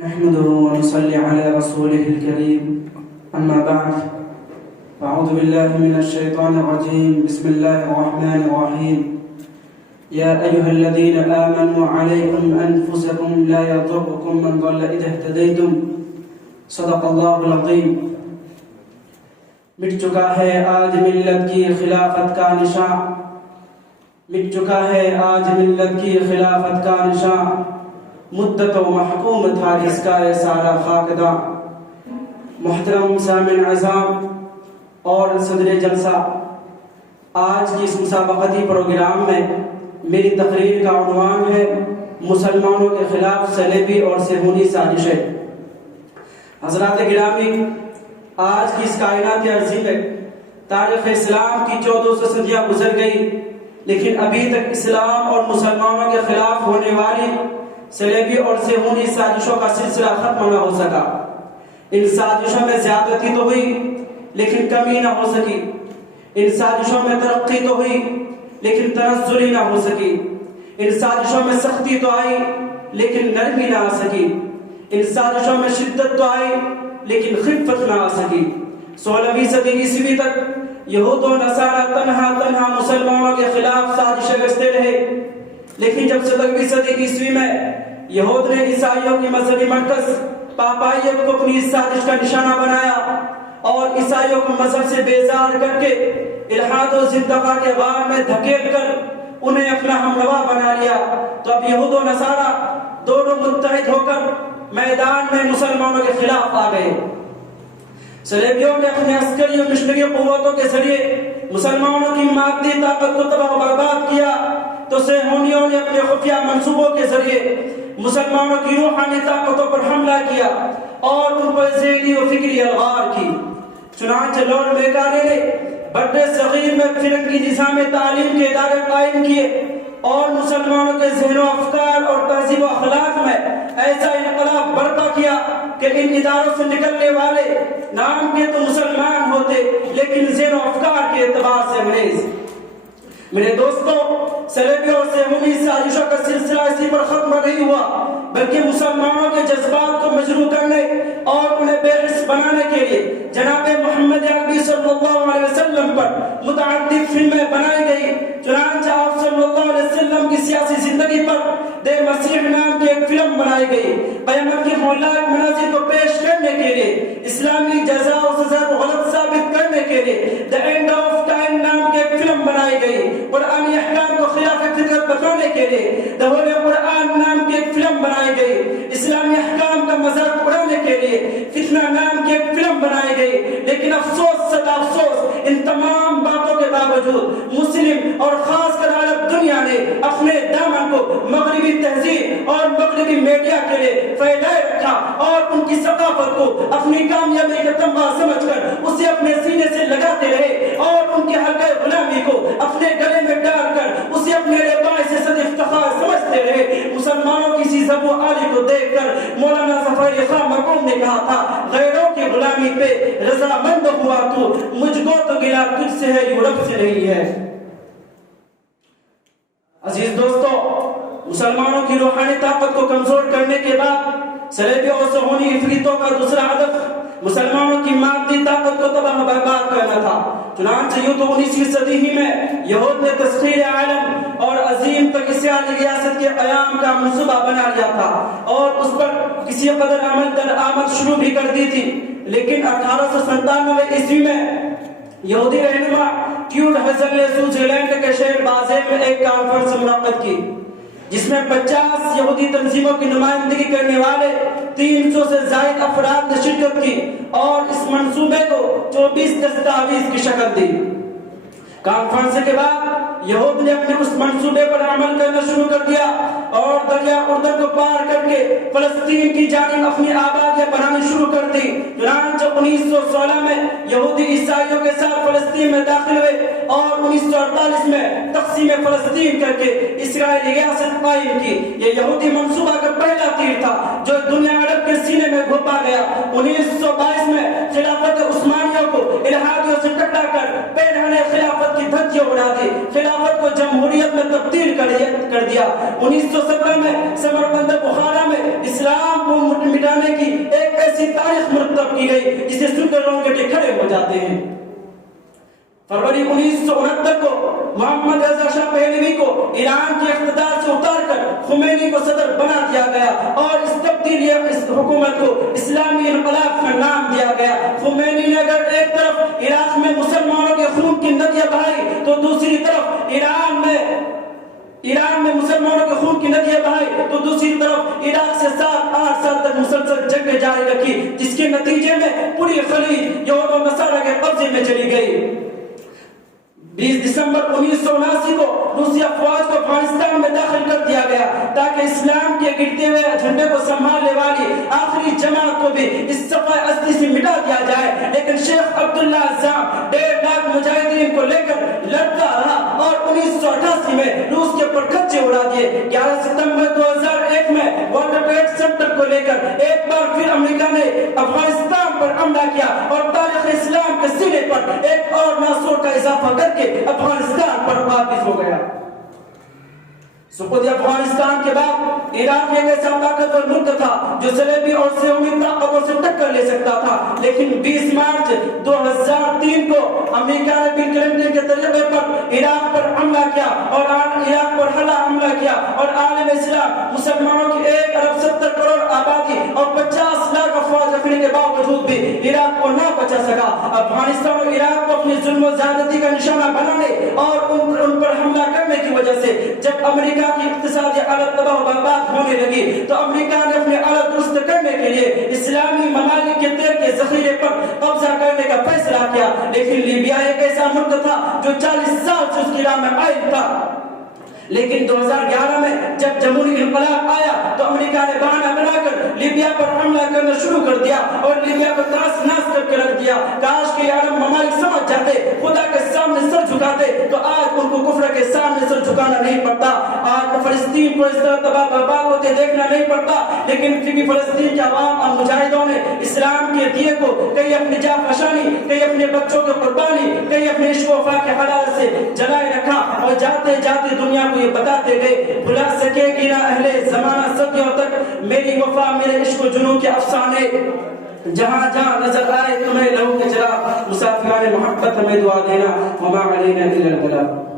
نحمده ونصلي على رسوله الكريم أما بعد فأعوذ بالله من الشيطان الرجيم بسم الله الرحمن الرحيم يا أيها الذين آمنوا عليكم أنفسكم لا يضركم من ضل إذا اهتديتم صدق الله العظيم مٹ چکا ہے آج ملت کی خلافت کا نشان مٹ چکا ہے آج ملت کی خلافت کا نشان مدت و محکوم تھا اس کا یہ سارا خاکداں محترم سامعین اعظام اور صدر جلسہ، آج کی اس مسابقتی پروگرام میں میری تقریر کا عنوان ہے مسلمانوں کے خلاف صلیبی اور صہیونی سازشیں۔ حضرات گرامی، آج کی اس کائنات عرضی میں تاریخ اسلام کی 1400 صدیاں گزر گئی، لیکن ابھی تک اسلام اور مسلمانوں کے خلاف ہونے والی صلیبی اور صہیونی سازشوں کا سلسلہ ختم نہ ہو سکا۔ ان سازشوں میں زیادتی تو ہوئی لیکن کمی نہ ہو سکی، ان سازشوں میں ترقی تو ہوئی لیکن تنزلی نہ ہو سکی، ان سازشوں میں سختی تو آئی لیکن نرمی نہ آ سکی، ان سازشوں میں شدت تو آئی لیکن خفت نہ آ سکی۔ 16ویں صدی عیسوی تک یہود و نصارہ تنہا مسلمانوں کے خلاف سازشیں رچتے رہے، لیکن جب 17ویں صدی عیسوی میں یہود نے عیسائیوں کی مذہبی مرکز پاپائیت کو اپنی سازش کا نشانہ بنایا اور عیسائیوں کو مذہب سے بیزار کر کے الحاد و زندقہ کے غار میں دھکیل کر انہیں اپنا ہمروا بنا لیا، تو اب یہود و نصارہ دونوں متحد ہو کر میدان میں مسلمانوں کے خلاف آ گئے۔ صلیبیوں نے اپنے عسکری اور مشنری قوتوں کے ذریعے مسلمانوں کی مادی طاقت کو تباہ و برباد کیا، تو صہیونیوں نے اپنے خفیہ منصوبوں کے ذریعے مسلمانوں کی روحانی طاقتوں پر حملہ کیا اور ان پر ذہنی و فکری الغار کی۔ چنانچہ لارڈ میکارے نے بڑے صغیر میں فرنگی نظام تعلیم کے ادارے قائم کیے اور مسلمانوں کے ذہن و افکار اور تہذیب و اخلاق میں ایسا انقلاب برپا کیا کہ ان اداروں سے نکلنے والے نام کے تو مسلمان ہوتے لیکن ذہن و افکار کے اعتبار سے انگریز۔ میرے دوستو، صلیبی اور صہیونی سازشوں کا سلسلہ اسی پر ختم نہیں ہوا، بلکہ مسلمانوں کے جذبات کو مجروح کرنے اور انہیں بے حس بنانے کے لیے جناب محمد عربی صلی اللہ علیہ وسلم پر متعدد فلمیں بنائی گئی۔ چنانچہ آپ صلی اللہ علیہ وسلم کی سیاسی زندگی پر دے مسیح نام کی ایک فلم بنائی گئی۔ قیامت کی ہولناک مناظر کو پیش کرنے کے لیے، اسلامی جزا و سزا کو غلط ثابت کرنے کے لیے دی اینڈ آف ٹائم نام کی ایک فلم بنائی گئی۔ قرآنی احکام کو خلاف فطرت بتانے کے لیے دہول قرآن نام کی ایک فلم بنائی گئی۔ اسلامی احکام کا مذاق اڑانے کے لیے فتنہ نام کی ایک فلم بنائی گئی، لیکن افسوس سدا افسوس، ان تمام باتوں کے باوجود مسلم اور خاص کر عرب دنیا نے اپنے دامن کو مغربی تہذیب اور مغربی میڈیا کے لیے پھیلائے رکھا اور ان کی ثقافت کو اپنی کامیابی کا تمغہ سمجھ کر اسے اپنے سینے سے لگاتے رہے اور ان کے حلقہ غلامی کو اپنے گلے میں ڈال کر اسے اپنے لباس سے صد افتخار سمجھتے رہے۔ مسلمانوں کی سی زبو عالی کو دیکھ کر مولانا ظفر علی خان مرحوم نے کہا تھا، غیروں کی غلامی پہ رضامند ہوا تو، مجھ کو تو گلا تجھ سے ہے یوں رب سے نہیں ہے۔ عزیز دوستو، مسلمانوں کی روحانی طاقت کو کمزور کرنے کے بعد صلیبی اور صہیونی عفریتوں کا دوسرا ہدف مسلمانوں کی مادی طاقت کو تباہ برباد کرنا تھا۔ چنانچہ یوں تو 19ویں صدی ہی میں یہود نے تسخیر عالم اور عظیم تکسیانی ریاست کے قیام کا منصوبہ بنا لیا تھا اور اس پر کسی قدر عمل در آمد شروع بھی کر دی تھی، لیکن 1897 عیسوی میں یہودی رہنما کیوٹ ہزل نے سوئٹزرلینڈ کے شہر بازل میں ایک کانفرنس منعقد کی، جس میں 50 یہودی تنظیموں کی نمائندگی کرنے والے 300 سے زائد افراد نے شرکت کی اور اس منصوبے کو 24 دستاویز کی شکل دی۔ کانفرنس کے بعد یہود نے اپنے اس منصوبے پر عمل کرنا شروع کر دیا اور دریا اردن کو پار کر کے فلسطین کی جانب اپنی آبادیاں بنانی شروع کر دی۔ چنانچہ 1916 میں یہودی عیسائیوں کے ساتھ فلسطین میں داخل ہوئے اور 1948 میں تقسیم فلسطین کر کے اسرائیلی ریاست قائم کی۔ یہ یہودی منصوبہ کا پہلا تیر تھا جو دنیا عرب کے سینے میں گھپا گیا۔ 1922 میں خلافت عثمانیہ کو الہادیوں سے ٹکرا کر پیرہنے خلافت کی دھجیاں اڑا دی، خلافت کو جمہوریت میں تبدیل کر دیا۔ 1917 میں سمرقند بخارا میں اسلام کو مٹانے کی ایک ایسی تاریخ مرتب کی گئی جسے سن کر رونگٹے کھڑے ہو جاتے ہیں۔ فروری 1969 کو محمد رضا شاہ پہلوی کو ایران کے اقتدار سے اتار کر خمینی کو صدر بنا دیا گیا اور اس تبدیلی اس حکومت کو اسلامی انقلاب کا نام دیا گیا۔ خمینی نے اگر ایک طرف عراق میں مسلمانوں کے خون کی ندیاں بہائی تو دوسری طرف ایران میں مسلمانوں کے خون کی ندیاں بہائی تو دوسری طرف عراق سے 7-8 سال تک مسلسل جنگیں جاری رکھی، جس کے نتیجے میں پوری خلیج یہود و نصارہ کے قبضے میں چلی گئی۔ 20 دسمبر 1979 کو روسی افواج کو افغانستان میں داخل کر دیا گیا تاکہ اسلام کے گرتے ہوئے جھنڈے کو سنبھالنے والی آخری جماعت کو بھی اس صفحہ ازلی سے مٹا دیا جائے، لیکن شیخ عبداللہ عزام 1.5 لاکھ مجاہدین کو لے کر لڑتا رہا اور 1988 میں روس کے پرکھچے اڑا دیے۔ 11 ستمبر 2001 میں ورلڈ ٹریڈ سینٹر کو لے کر ایک بار پھر امریکہ نے افغانستان پر حملہ کیا اور تاریخ اسلام کے سینے پر ایک اور ناسور کا اضافہ کر کے افغانستان پر قابض ہو گیا۔ سقوط افغانستان کے بعد عراق ایک ایسا طاقتور ملک تھا جو صلیبی اور صہیونی طاقتوں سے ٹکر لے سکتا تھا، لیکن 20 مارچ 2003 کو امریکہ نے بل کلنٹن کے طریقے پر عراق پر حملہ کیا اور عراق پر حملہ کیا اور عالم اسلام مسلمانوں کی 1 ارب 70 کروڑ آبادی اور 50 لاکھ افواج رکھنے کے باوجود بھی عراق کو نہ بچا سکا۔ افغانستان اور عراق کو اپنی ظلم و زیادتی کا نشانہ بنانے اور ان پر حملہ کرنے کی وجہ سے جب امریکہ کی اقتصادی حالت تباہ و برباد ہونے لگی تو امریکہ نے اپنے حالت درست کرنے کے لیے اسلامی ممالک کے تیل کے ذخیرے پر قبضہ کرنے کا فیصلہ کیا، لیکن لیبیا ایک ایسا ملک تھا جو 40 سال سے اس کی راہ میں قائم تھا۔ لیکن 2011 میں جب جمہوری انقلاب آیا تو امریکہ نے بہانہ بنا کر لیبیا پر حملہ کرنا شروع کر دیا اور لیبیا کو تاس ناس کر کے رکھ دیا۔ کاش کہ عرب ممالک سمجھ جاتے، خدا کے سامنے سر جھکاتے تو آج ان کو کفر کے سامنے سر جھکانا نہیں پڑتا، آج فلسطین کو اس طرح تباہ برباد ہوتے دیکھنا نہیں پڑتا۔ لیکن کیونکہ فلسطین کے عوام اور مجاہدوں نے اسلام کے دیے کو کہیں اپنی جاں فشانی، کہیں اپنے بچوں کی قربانی، کہیں اپنے عشق و وفا کے حلال سے جلائے رکھا اور جاتے جاتے دنیا کو یہ بتاتے گئے بھلا سکے گی نہ اہل زمانہ صدیوں تک میری وفا میرے عشق و جنوں کے افسانے، جہاں جہاں نظر آئے تمہیں لہو کے چراغ، مسافران محبت ہمیں دعا دینا، وما علینا الا البلاغ۔